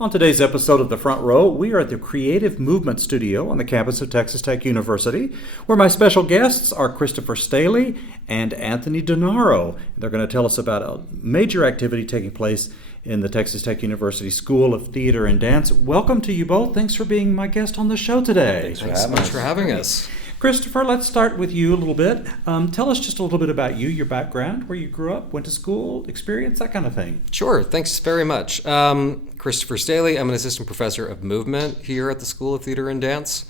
On today's episode of The Front Row, we are at the Creative Movement Studio on the campus of Texas Tech University, where my special guests are Christopher Staley and Anthony Denaro. They're going to tell us about a major activity taking place in the Texas Tech University School of Theater and Dance. Welcome to you both. Thanks for being my guest on the show today. Thanks so much for having us. Christopher, let's start with you a little bit. Tell us just a little bit about you, your background, where you grew up, went to school, experience, that kind of thing. Sure, thanks very much. Christopher Staley, I'm an assistant professor of movement here at the School of Theater and Dance.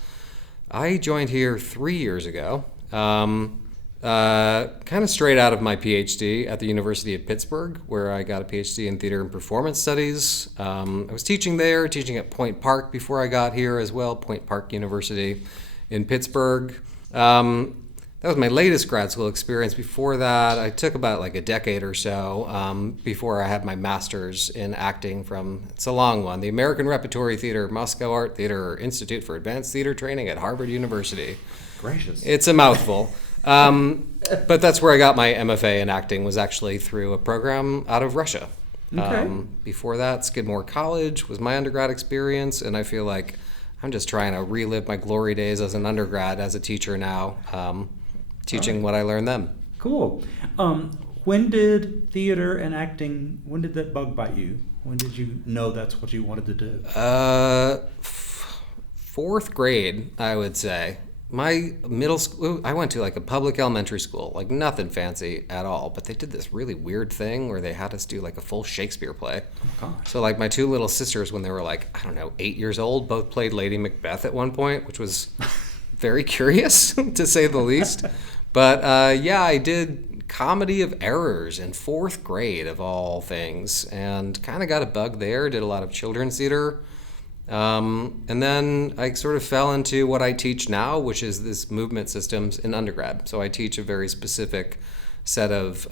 I joined here 3 years ago, kind of straight out of my PhD at the University of Pittsburgh, where I got a PhD in theater and performance studies. I was teaching there, teaching at Point Park before I got here as well, Point Park University in Pittsburgh. That was my latest grad school experience. Before that, I took about like a decade or so before I had my master's in acting from, it's a long one, the American Repertory Theater, Moscow Art Theater Institute for Advanced Theater Training at Harvard University. Gracious. It's a mouthful. But that's where I got my MFA in acting, was actually through a program out of Russia. Okay. Before that, Skidmore College was my undergrad experience, and I feel like I'm just trying to relive my glory days as an undergrad, as a teacher now, teaching what I learned then. Cool. When did theater and acting, when did that bug bite you? When did you know that's what you wanted to do? Fourth grade, I would say. My middle school, I went to like a public elementary school, like nothing fancy at all, but they did this really weird thing where they had us do like a full Shakespeare play. Oh, gosh. So like my two little sisters, when they were like, I don't know, 8 years old, both played Lady Macbeth at one point, which was very curious to say the least. But yeah, I did Comedy of Errors in fourth grade of all things, and kind of got a bug there, did a lot of children's theater. And then I sort of fell into what I teach now, which is this movement systems in undergrad. So I teach a very specific set of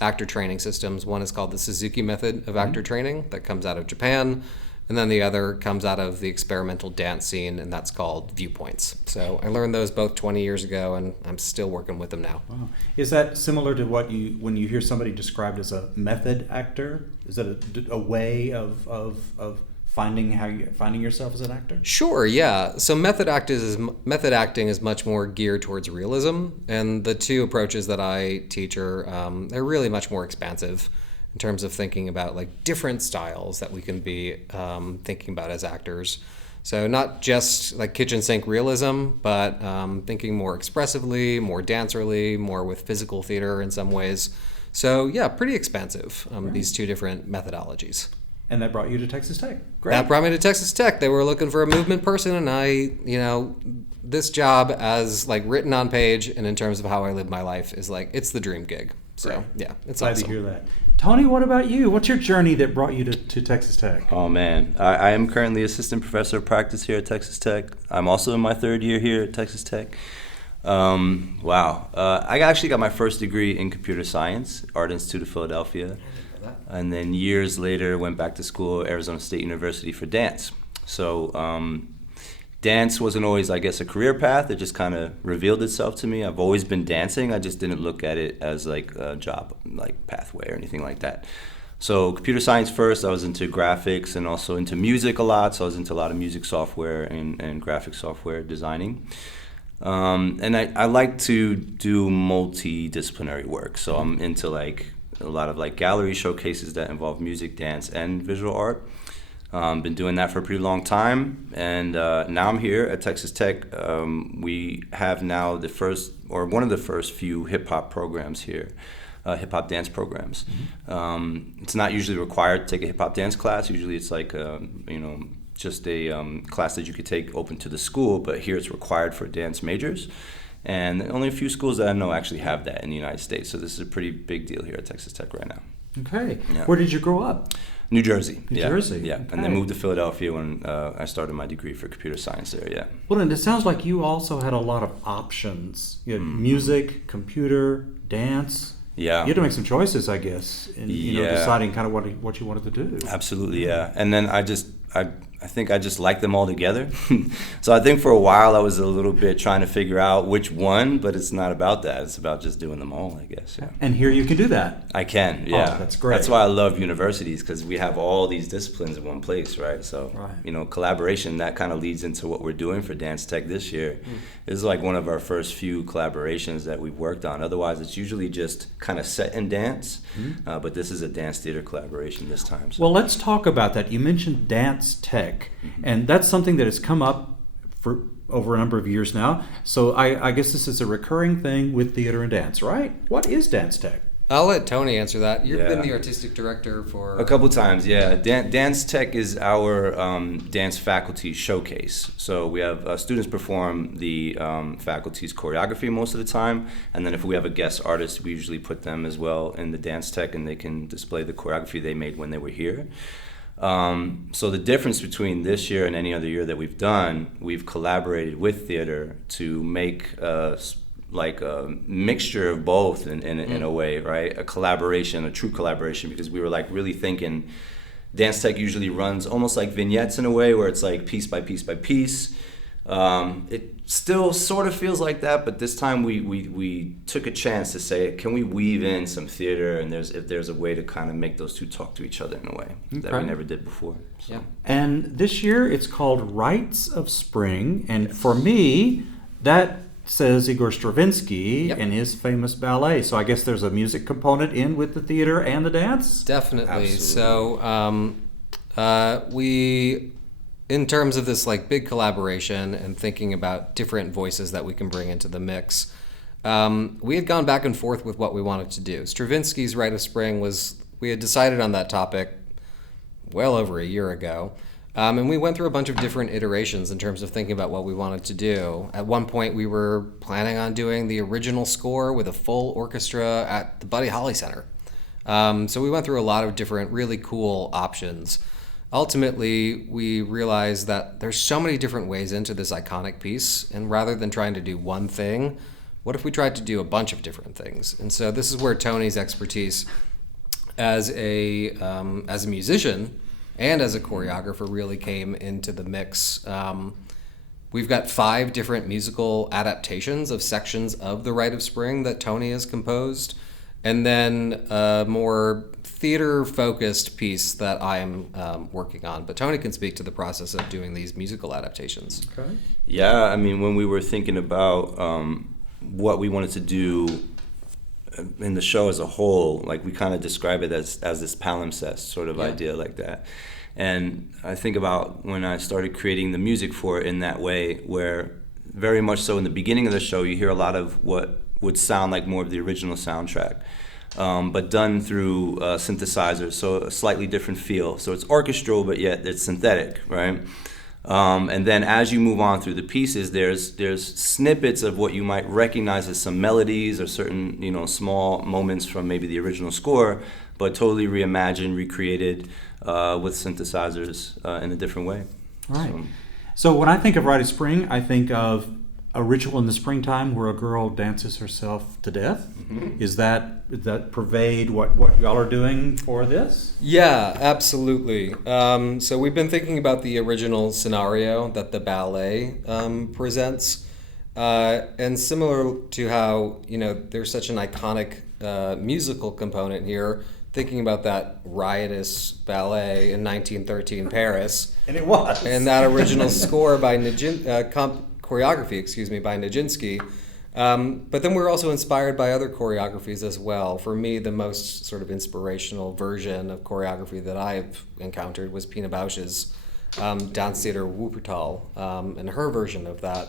actor training systems. One is called the Suzuki method of actor training that comes out of Japan. And then the other comes out of the experimental dance scene, and that's called Viewpoints. So I learned those both 20 years ago, and I'm still working with them now. Wow. Is that similar to what when you hear somebody described as a method actor? Is that a way of finding yourself as an actor? Sure, yeah. So method acting is much more geared towards realism, and the two approaches that I teach are they're really much more expansive in terms of thinking about like different styles that we can be thinking about as actors. So not just like kitchen sink realism, but thinking more expressively, more dancerly, more with physical theater in some ways. So yeah, pretty expansive, Right. These two different methodologies. And that brought you to Texas Tech. Great. That brought me to Texas Tech. They were looking for a movement person, and I, this job as like written on page and in terms of how I live my life is like, it's the dream gig. So Right. yeah, it's Glad awesome. to hear that. Tony, what about you? What's your journey that brought you to Texas Tech? Oh man, I am currently assistant professor of practice here at Texas Tech. I'm also in my third year here at Texas Tech. Wow. I actually got my first degree in computer science, Art Institute of Philadelphia. And then years later went back to school at Arizona State University for dance. So dance wasn't always, I guess, a career path. It just kind of revealed itself to me. I've always been dancing. I just didn't look at it as like a job, like pathway or anything like that. So computer science first, I was into graphics and also into music a lot. So I was into a lot of music software and graphic software designing. And I like to do multidisciplinary work. So I'm into like a lot of like gallery showcases that involve music, dance, and visual art. Been doing that for a pretty long time, and now I'm here at Texas Tech. We have now one of the first few hip hop programs here, hip hop dance programs. Mm-hmm. It's not usually required to take a hip hop dance class. Usually it's like just a class that you could take open to the school, but here it's required for dance majors. And only a few schools that I know actually have that in the United States. So this is a pretty big deal here at Texas Tech right now. Okay. Yeah. Where did you grow up? New Jersey. New Jersey. Yeah. Okay. And then moved to Philadelphia when I started my degree for computer science there, yeah. Well, and it sounds like you also had a lot of options. You had music, computer, dance. Yeah. You had to make some choices, I guess, in deciding kind of what you wanted to do. Absolutely, yeah. And then I I think I just like them all together. So I think for a while I was a little bit trying to figure out which one, but it's not about that. It's about just doing them all, I guess. Yeah. And here you can do that. I can, yeah. Oh, that's great. That's why I love universities, because we have all these disciplines in one place, right? So, collaboration, that kind of leads into what we're doing for DanceTech this year. This is like one of our first few collaborations that we've worked on. Otherwise, it's usually just kind of set in dance, but this is a dance theater collaboration this time. So. Well, let's talk about that. You mentioned DanceTech, and that's something that has come up for over a number of years now. So I guess this is a recurring thing with theater and dance, right? What is DanceTech? I'll let Tony answer that. You've been the artistic director for... A couple times, yeah. DanceTech is our dance faculty showcase. So we have students perform the faculty's choreography most of the time, and then if we have a guest artist, we usually put them as well in the DanceTech, and they can display the choreography they made when they were here. So the difference between this year and any other year that we've done, we've collaborated with theater to make like a mixture of both in a way, right? A collaboration, a true collaboration, because we were like really thinking DanceTech usually runs almost like vignettes in a way where it's like piece by piece by piece. It still sort of feels like that, but this time we took a chance to say, can we weave in some theater, and if there's a way to kind of make those two talk to each other in a way that we never did before. So. Yeah. And this year it's called Rites of Spring, and for me, that says Igor Stravinsky and his famous ballet. So I guess there's a music component in with the theater and the dance? Definitely. Absolutely. So we, in terms of this like big collaboration and thinking about different voices that we can bring into the mix, we had gone back and forth with what we wanted to do. Stravinsky's Rite of Spring we had decided on that topic well over a year ago. And we went through a bunch of different iterations in terms of thinking about what we wanted to do. At one point, we were planning on doing the original score with a full orchestra at the Buddy Holly Center. So we went through a lot of different really cool options. Ultimately, we realized that there's so many different ways into this iconic piece, and rather than trying to do one thing, what if we tried to do a bunch of different things? And so this is where Tony's expertise as a musician and as a choreographer really came into the mix. We've got 5 different musical adaptations of sections of the Rite of Spring that Tony has composed, and then a more theater-focused piece that I am working on. But Tony can speak to the process of doing these musical adaptations. Okay. Yeah, I mean, when we were thinking about what we wanted to do in the show as a whole, like we kind of describe it as this palimpsest sort of idea like that. And I think about when I started creating the music for it in that way, where very much so in the beginning of the show, you hear a lot of what would sound like more of the original soundtrack, but done through synthesizers, so a slightly different feel. So it's orchestral, but yet it's synthetic, right? And then as you move on through the pieces, there's snippets of what you might recognize as some melodies or certain small moments from maybe the original score, but totally reimagined, recreated with synthesizers in a different way. Right. So when I think of Rite of Spring, I think of a ritual in the springtime where a girl dances herself to death. Mm-hmm. Is that pervade what y'all are doing for this? Yeah, absolutely. So we've been thinking about the original scenario that the ballet presents, and similar to how there's such an iconic musical component here. Thinking about that riotous ballet in 1913 Paris, and it was, and that original score by choreography, by Nijinsky. But then we're also inspired by other choreographies as well. For me, the most sort of inspirational version of choreography that I've encountered was Pina Bausch's dance theater Wuppertal, and her version of that.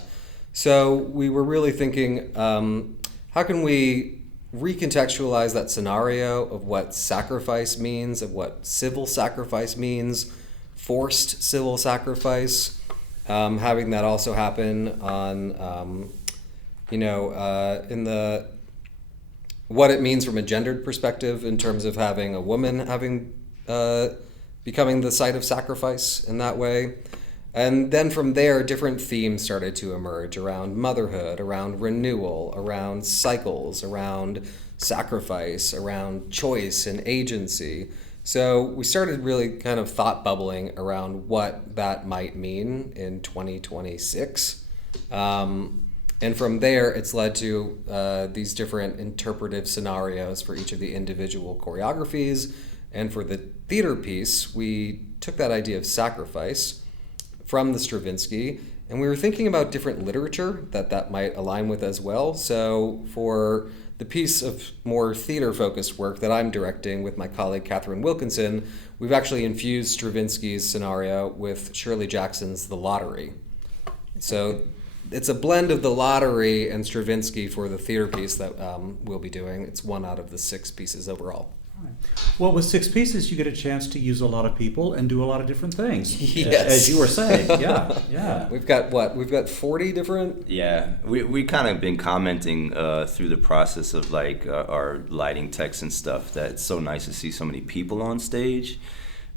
So we were really thinking, how can we recontextualize that scenario of what sacrifice means, of what civil sacrifice means, forced civil sacrifice, having that also happen on, in the what it means from a gendered perspective in terms of having a woman becoming the site of sacrifice in that way. And then from there, different themes started to emerge around motherhood, around renewal, around cycles, around sacrifice, around choice and agency. So we started really kind of thought bubbling around what that might mean in 2026. And from there, it's led to these different interpretive scenarios for each of the individual choreographies. And for the theater piece, we took that idea of sacrifice from the Stravinsky, and we were thinking about different literature that might align with as well. So for the piece of more theater-focused work that I'm directing with my colleague Catherine Wilkinson, we've actually infused Stravinsky's scenario with Shirley Jackson's The Lottery. So it's a blend of The Lottery and Stravinsky for the theater piece that we'll be doing. It's one out of the 6 pieces overall. Well, with 6 pieces, you get a chance to use a lot of people and do a lot of different things. Yes. As you were saying, yeah. We've got 40 different. Yeah, we kind of been commenting through the process of like our lighting techs and stuff that it's so nice to see so many people on stage,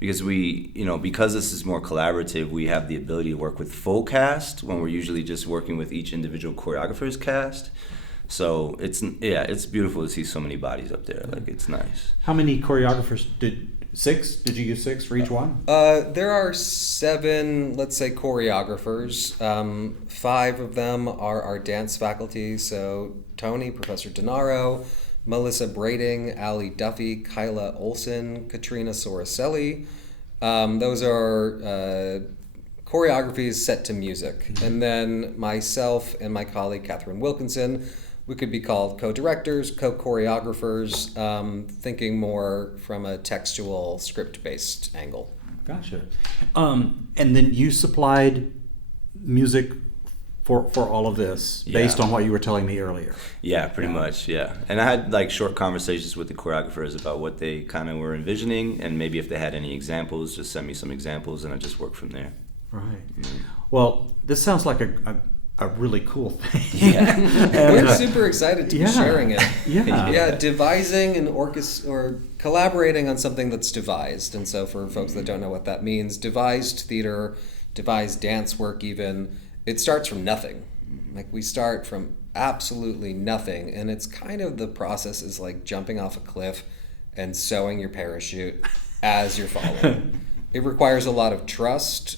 because because this is more collaborative, we have the ability to work with full cast when we're usually just working with each individual choreographer's cast. So it's beautiful to see so many bodies up there. Like, it's nice. How many choreographers did 6? Did you use 6 for each one? There are 7, let's say, choreographers. 5 of them are our dance faculty. So Tony, Professor Denaro, Melissa Brading, Allie Duffy, Kyla Olson, Katrina Soricelli. Those are choreographies set to music. Mm-hmm. And then myself and my colleague Catherine Wilkinson, we could be called co-directors, co-choreographers, thinking more from a textual, script-based angle. Gotcha. And then you supplied music for all of this, based on what you were telling me earlier. Yeah, pretty much, yeah. And I had like short conversations with the choreographers about what they kind of were envisioning, and maybe if they had any examples, just send me some examples, and I just work from there. Right. Mm-hmm. Well, this sounds like a really cool thing. Yeah. And, we're super excited to be sharing it. Yeah. Devising an or collaborating on something that's devised. And so for folks that don't know what that means, devised theater, devised dance work even, it starts from nothing. Like, we start from absolutely nothing, and it's kind of, the process is like jumping off a cliff and sewing your parachute as you're falling. It requires a lot of trust.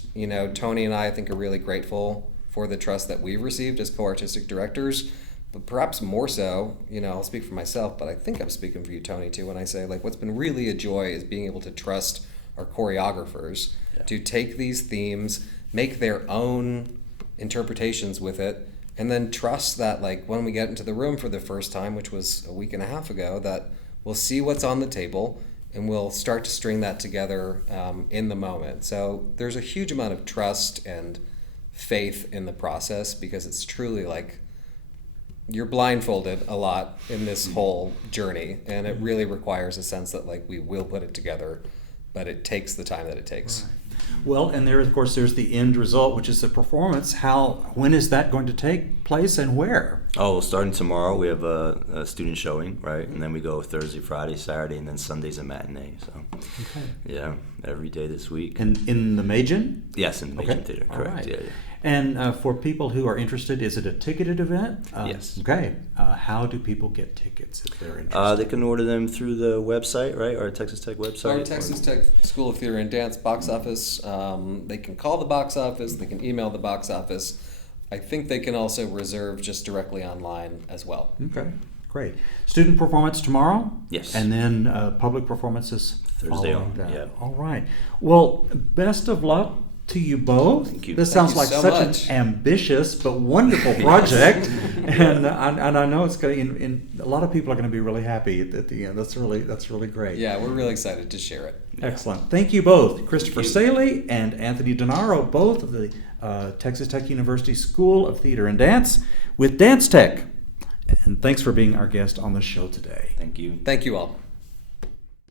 Tony and I think are really grateful for the trust that we've received as co-artistic directors, but perhaps more so, I'll speak for myself, but I think I'm speaking for you, Tony, too, when I say, like, what's been really a joy is being able to trust our choreographers to take these themes, make their own interpretations with it, and then trust that, like, when we get into the room for the first time, which was a week and a half ago, that we'll see what's on the table and we'll start to string that together in the moment. So there's a huge amount of trust and faith in the process, because it's truly like you're blindfolded a lot in this whole journey, and it really requires a sense that, like, we will put it together, but it takes the time that it takes. Right. Well, and there, of course, there's the end result, which is the performance. When is that going to take place, and where? Oh, starting tomorrow, we have a student showing, right? And then we go Thursday, Friday, Saturday, and then Sunday's a matinee. So, yeah, every day this week. And in the Majin? Yes, in the Majin Theater, correct. Right. Yeah. And for people who are interested, is it a ticketed event? Yes. Okay. How do people get tickets if they're interested? They can order them through the website, right? Our Texas Tech website. Our Texas Tech School of Theater and Dance box office. They can call the box office. They can email the box office. I think they can also reserve just directly online as well. Okay. Great. Student performance tomorrow? Yes. And then public performances Thursday following on. that. Yeah. All right. Well, best of luck to you both. Thank you. This Thank sounds you like so such much. an ambitious but wonderful project, and I know it's going to. A lot of people are going to be really happy at the end. That's really great. Yeah, we're really excited to share it. Excellent. Thank you both, Christopher Staley and Anthony Denaro, both of the Texas Tech University School of Theater and Dance, with DanceTech. And thanks for being our guest on the show today. Thank you. Thank you all.